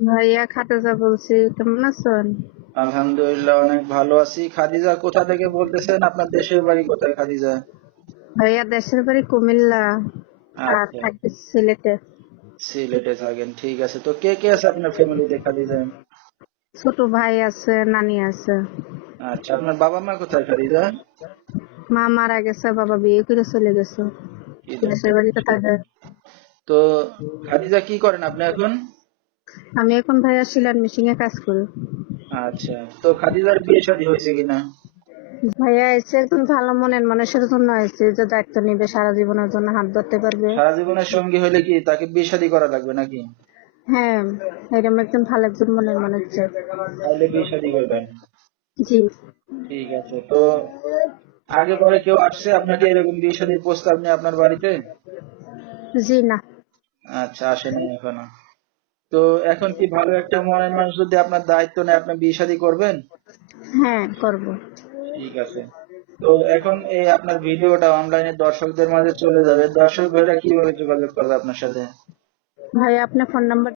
ভাইয়া খাতেজা বলছি, কেমন আছেন? আলহামদুলিল্লাহ, অনেক ভালো আছি। খাদিজা কোথা থেকে বলতেছেন? আপনার দেশের বাড়ি কোথায় খাদিজা? ভাইয়া দেশের বাড়ি কুমিল্লা আর আচ্ছা, থাকি সিলেটে। সিলেটে থাকেন, ঠিক আছে। তো কে কে আছে আপনার ফ্যামিলিতে খাদিজা? ছোট ভাই আছে, নানি আছে। আচ্ছা, আপনার বাবা মা কোথায় খাদিজা? মা মারা গেছে, বাবা বিয়ে করে চলে গেছে কি দেশের দুঃখের বাড়িতে বিষয়। থাকে। তো খাদিজা কি করেন আপনি এখন? আমি এখন ভাইয়া সিলার মেশিনে কাজ করি। আচ্ছা, তো খাদিজার বিয়ে শাদী হয়েছে কিনা? ভাইয়া এসে একজন ভালো মনের মানুষের জন্য এসে যে দায়িত্ব নিবে, সারা জীবনের জন্য হাত ধরতে পারবে। সারা জীবনের সঙ্গী হলে কি তাকে বিয়ে শাদী করা লাগবে নাকি? হ্যাঁ, এরকম একজন ভালো একজন মনের মানুষ চাই। তাহলে বিয়ে শাদী করবেন। জি। ঠিক আছে। তো আগে পরে কেউ আসছে আপনাকে এরকম বিয়ে শাদীর প্রস্তাব নিয়ে আপনার বাড়িতে? জি না। আচ্ছা, আসেনি এখনো। তো এখন কি ভালো একটা মনের মানুষ যদি আপনার দায়িত্ব নেয়, আপনি বিয়ে শাদী করবেন? হ্যাঁ, করব। ঠিক আছে। তো এখন এই আপনার ভিডিওটা অনলাইনে দর্শকদের মাঝে চলে যাবে, দর্শক ভাইরা কিভাবে যোগাযোগ করবে আপনার সাথে? ভাইয়া আপনার ফোন নাম্বার